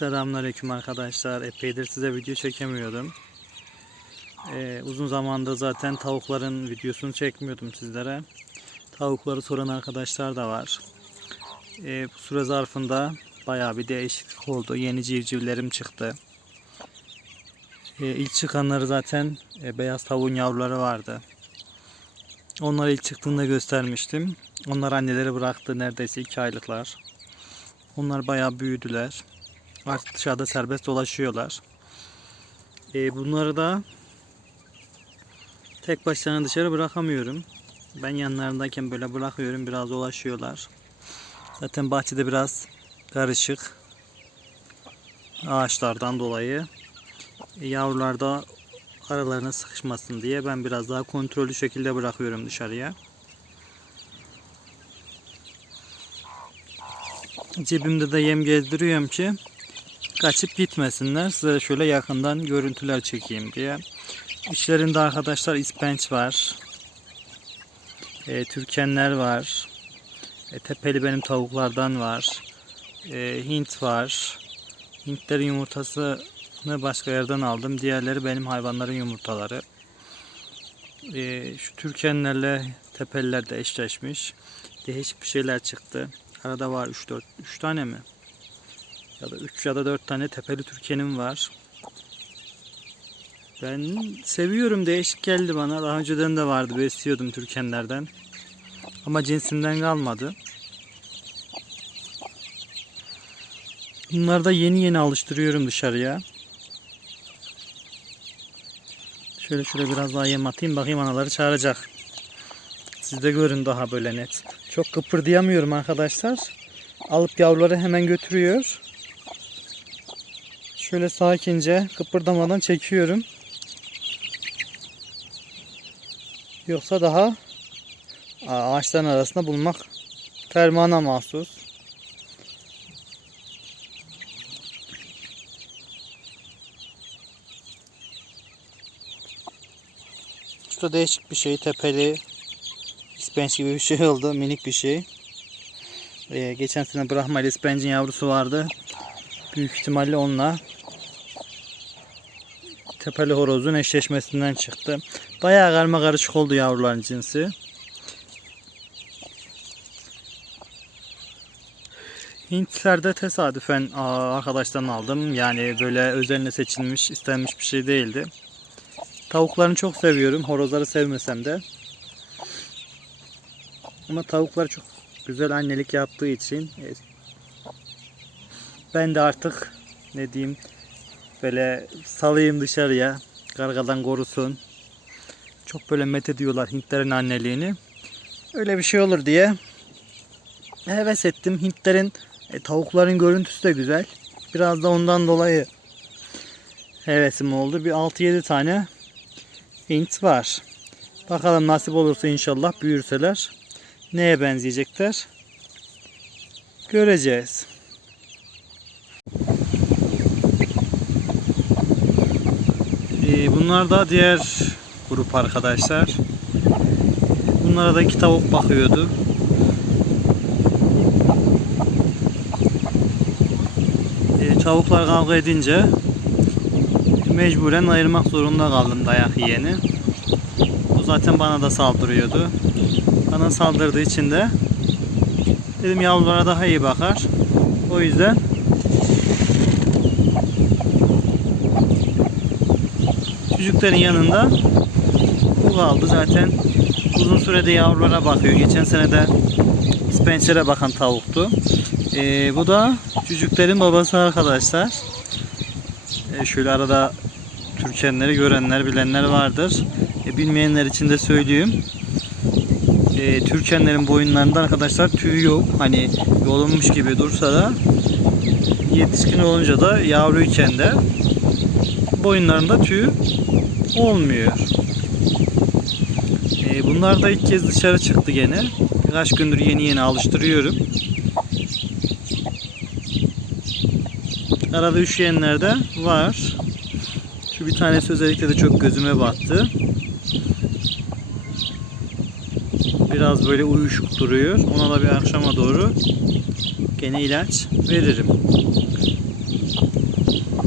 Selamünaleyküm arkadaşlar. Epeydir size video çekemiyordum. Ee, uzun zamandır zaten tavukların videosunu çekmiyordum sizlere. Tavukları soran arkadaşlar da var. Ee, bu süre zarfında bayağı bir değişiklik oldu. Yeni civcivlerim çıktı. Ee, ilk çıkanları zaten e, beyaz tavuğun yavruları vardı. Onlar ilk çıktığında göstermiştim. Onlar anneleri bıraktı neredeyse 2 aylıklar. Onlar bayağı büyüdüler. Artık dışarıda serbest dolaşıyorlar. Ee, bunları da tek başlarına dışarı bırakamıyorum. Ben yanlarındayken böyle bırakıyorum. Biraz dolaşıyorlar. Zaten bahçede biraz karışık. Ağaçlardan dolayı. E, yavrular da aralarına sıkışmasın diye ben biraz daha kontrollü şekilde bırakıyorum dışarıya. Cebimde de yem gezdiriyorum ki kaçıp gitmesinler. Size şöyle yakından görüntüler çekeyim diye. İçlerinde arkadaşlar ispenç var. E, türkenler var. E, tepeli benim tavuklardan var. E, Hint var. Hintlerin yumurtasını başka yerden aldım. Diğerleri benim hayvanların yumurtaları. E, şu türkenlerle tepeliler de eşleşmiş. Değişik bir şeyler çıktı. Arada var 3-4 3 tane mi? Ya da 3 ya da 4 tane tepeli türkenim var. Ben seviyorum değişik geldi bana. Daha önceden de vardı besliyordum türkenlerden. Ama cinsinden kalmadı. Bunları da yeni yeni alıştırıyorum dışarıya. Şöyle şöyle biraz daha yem atayım bakayım anaları çağıracak. Siz de görün daha böyle net. Çok kıpırdayamıyorum arkadaşlar. Alıp yavruları hemen götürüyor. Şöyle sakince kıpırdamadan çekiyorum. Yoksa daha ağaçların arasında bulmak fermana mahsus. Şurada değişik bir şey tepeli ispenç gibi bir şey oldu minik bir şey. Ee, geçen sene Brahma ile ispencin yavrusu vardı. Büyük ihtimalle onunla tepeli horozun eşleşmesinden çıktı. Bayağı karma karışık oldu yavruların cinsi. Hintlerde tesadüfen arkadaştan aldım. Yani böyle özenle seçilmiş, istenmiş bir şey değildi. Tavuklarını çok seviyorum. Horozları sevmesem de. Ama tavuklar çok güzel annelik yaptığı için e, ben de artık ne diyeyim böyle salayım dışarıya kargadan korusun. Çok böyle met ediyorlar Hintlerin anneliğini. Öyle bir şey olur diye heves ettim. Hintlerin e, tavukların görüntüsü de güzel. Biraz da ondan dolayı hevesim oldu. Bir 6-7 tane Hint var. Bakalım nasip olursa inşallah büyürseler neye benzeyecekler göreceğiz. Ee, bunlar da diğer grup arkadaşlar. Bunlara da iki tavuk bakıyordu. Ee, tavuklar kavga edince mecburen ayırmak zorunda kaldım dayak yiyeni. O zaten bana da saldırıyordu. Bana saldırdığı için de dedim yavrulara daha iyi bakar. O yüzden çocukların yanında bu kaldı zaten uzun sürede yavrulara bakıyor. Geçen sene de ispençlere bakan tavuktu. Ee, bu da çocukların babası arkadaşlar. Ee, şöyle arada Türkenleri görenler bilenler vardır. E, bilmeyenler için de söyleyeyim. E, Türkenlerin boyunlarında arkadaşlar tüy yok. Hani yolunmuş gibi dursa da yetişkin olunca da yavruyken de boyunlarında tüy olmuyor. E, bunlar da ilk kez dışarı çıktı gene. Birkaç gündür yeni yeni alıştırıyorum. Arada üşüyenler de var. Şu bir tanesi özellikle de çok gözüme battı. Biraz böyle uyuşuk duruyor. Ona da bir akşama doğru gene ilaç veririm.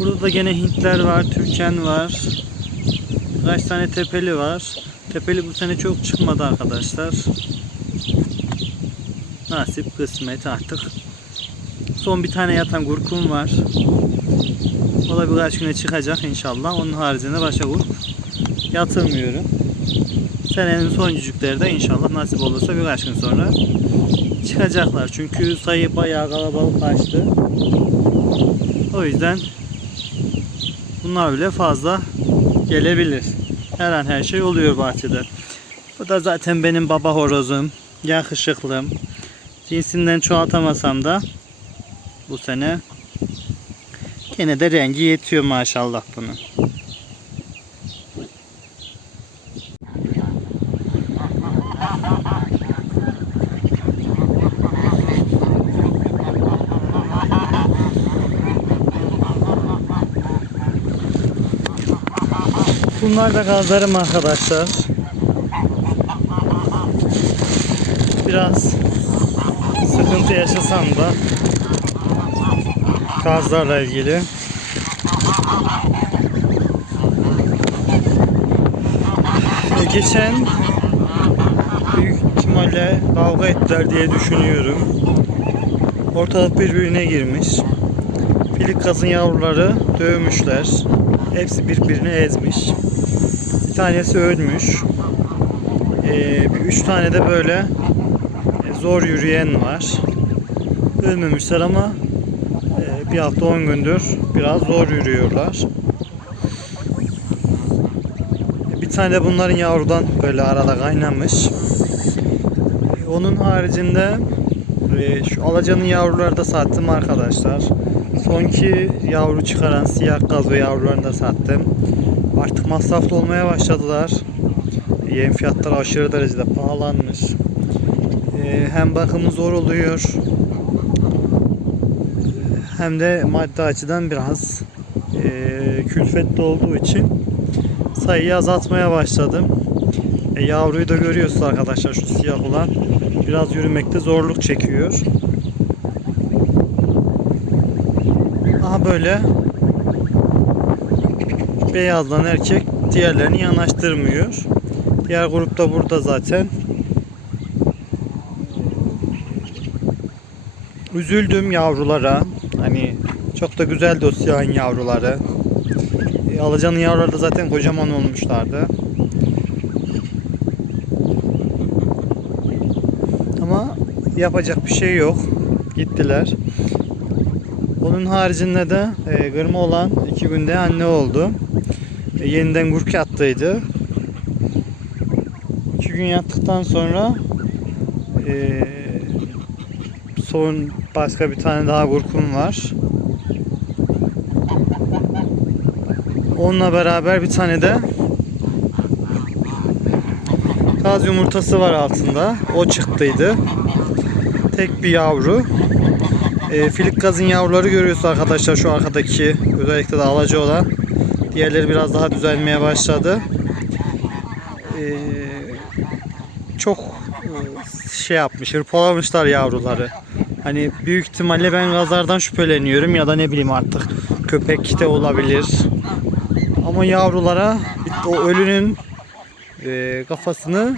Burada da gene Hintler var, Türken var. Birkaç tane tepeli var. Tepeli bu sene çok çıkmadı arkadaşlar. Nasip kısmet artık. Son bir tane yatan gurkum var. O da birkaç güne çıkacak inşallah. Onun haricinde başka grup yatırmıyorum. Senenin son cücükleri de inşallah nasip olursa birkaç gün sonra çıkacaklar. Çünkü sayı bayağı kalabalıklaştı. O yüzden bunlar bile fazla gelebilir. Her an her şey oluyor bahçede. Bu da zaten benim baba horozum. Yakışıklım. Cinsinden çoğaltamasam da bu sene gene de rengi yetiyor maşallah bunun. Bunlar da gazlarım arkadaşlar. Biraz sıkıntı yaşasam da gazlarla ilgili. Geçen büyük ihtimalle kavga ettiler diye düşünüyorum. Ortalık birbirine girmiş. Filik kazın yavruları dövmüşler. Hepsi birbirini ezmiş. Bir tanesi ölmüş. Ee, bir üç tane de böyle e, zor yürüyen var. Ölmemişler ama e, bir hafta on gündür biraz zor yürüyorlar. E, Bir tane de bunların yavrudan böyle arada kaynamış. Onun haricinde şu alacanın yavruları da sattım arkadaşlar. Sonki yavru çıkaran siyah gazo yavrularını da sattım. Artık masraflı olmaya başladılar. Yem fiyatları aşırı derecede pahalanmış. Ee, hem bakımı zor oluyor. Hem de maddi açıdan biraz e, külfetli olduğu için sayıyı azaltmaya başladım. E, yavruyu da görüyorsunuz arkadaşlar şu siyah olan biraz yürümekte zorluk çekiyor. Böyle beyazdan erkek diğerlerini yanaştırmıyor. Diğer grupta burada zaten. Üzüldüm yavrulara. Hani çok da güzel o siyahın yavruları. E, Alacanın yavruları da zaten kocaman olmuşlardı. Ama yapacak bir şey yok. Gittiler. Onun haricinde de e, kırma olan iki günde anne oldu. E, yeniden gurk yattıydı. İki gün yattıktan sonra e, son başka bir tane daha gurkum var. Onunla beraber bir tane de kaz yumurtası var altında. O çıktıydı. Tek bir yavru. E, filik gazın yavruları görüyorsunuz arkadaşlar şu arkadaki özellikle de alacı olan. Diğerleri biraz daha düzelmeye başladı. E, çok şey yapmış, hırpalamışlar yavruları. Hani büyük ihtimalle ben gazlardan şüpheleniyorum ya da ne bileyim artık köpek de olabilir. Ama yavrulara o ölünün e, kafasını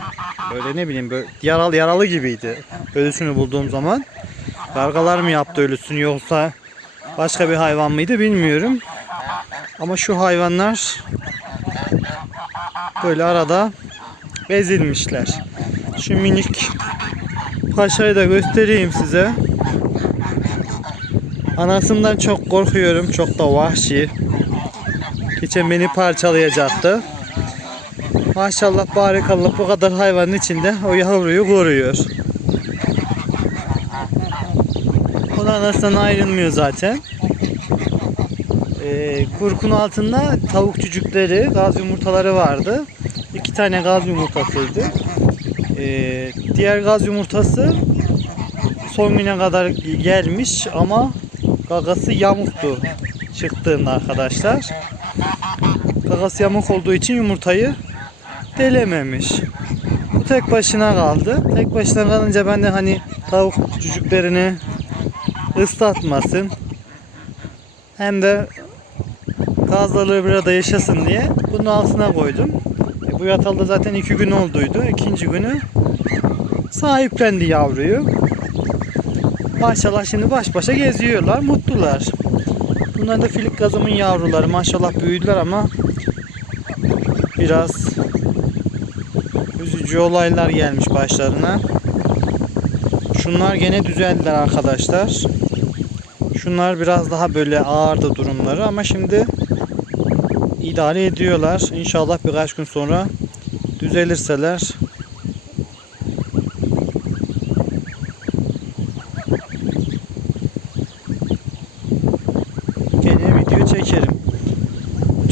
böyle ne bileyim böyle yaralı yaralı gibiydi. Ölüsünü bulduğum zaman. Kargalar mı yaptı ölüsünü yoksa başka bir hayvan mıydı bilmiyorum. Ama şu hayvanlar böyle arada ezilmişler. Şu minik paşayı da göstereyim size. Anasından çok korkuyorum. Çok da vahşi. Geçen beni parçalayacaktı. Maşallah barikallah bu kadar hayvanın içinde o yavruyu koruyor. Anasından ayrılmıyor zaten. Ee, kurkun altında tavuk cücükleri, gaz yumurtaları vardı. İki tane gaz yumurtasıydı. Ee, diğer gaz yumurtası son güne kadar gelmiş ama gagası yamuktu çıktığında arkadaşlar. Gagası yamuk olduğu için yumurtayı delememiş. Bu tek başına kaldı. Tek başına kalınca ben de hani tavuk cücüklerini ıslatmasın. Hem de Kazları burada yaşasın diye bunun altına koydum. E, bu yatalda zaten iki gün olduydu. İkinci günü sahiplendi yavruyu. Maşallah şimdi baş başa geziyorlar, mutlular. Bunlar da filik gazımın yavruları. Maşallah büyüdüler ama biraz üzücü olaylar gelmiş başlarına. Şunlar gene düzeldiler arkadaşlar. Şunlar biraz daha böyle ağırdı durumları ama şimdi idare ediyorlar. İnşallah birkaç gün sonra düzelirseler gene video çekerim.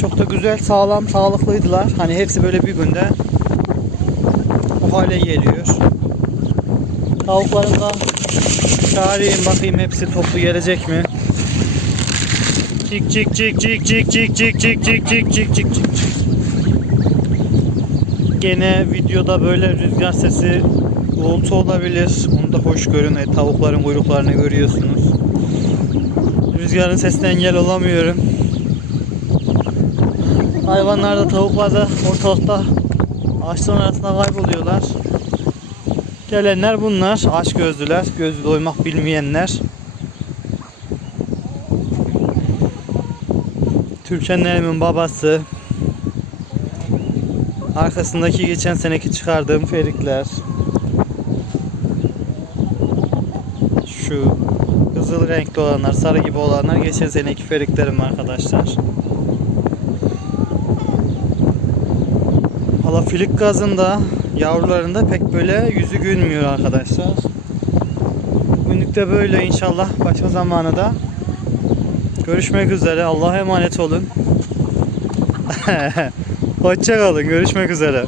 Çok da güzel, sağlam, sağlıklıydılar. Hani hepsi böyle bir günde bu hale geliyor. Tavuklarım da çağırayım bakayım hepsi toplu gelecek mi? Cik cik cik cik cik cik cik cik cik cik cik cik cik. Gene videoda böyle rüzgar sesi uğultu olabilir. Onu da hoş görün. E, tavukların kuyruklarını görüyorsunuz. Rüzgarın sesine engel olamıyorum. Hayvanlar da tavuklar da ortalıkta ağaçların arasında kayboluyorlar. Gelenler bunlar. Aç gözlüler. Gözü doymak bilmeyenler. Türkçenlerimin babası. Arkasındaki geçen seneki çıkardığım ferikler. Şu kızıl renkli olanlar, sarı gibi olanlar geçen seneki feriklerim arkadaşlar. Hala filik gazında yavrularında pek böyle yüzü gülmüyor arkadaşlar. Günlük de böyle inşallah başka zamanı da görüşmek üzere. Allah'a emanet olun. Hoşça kalın. Görüşmek üzere.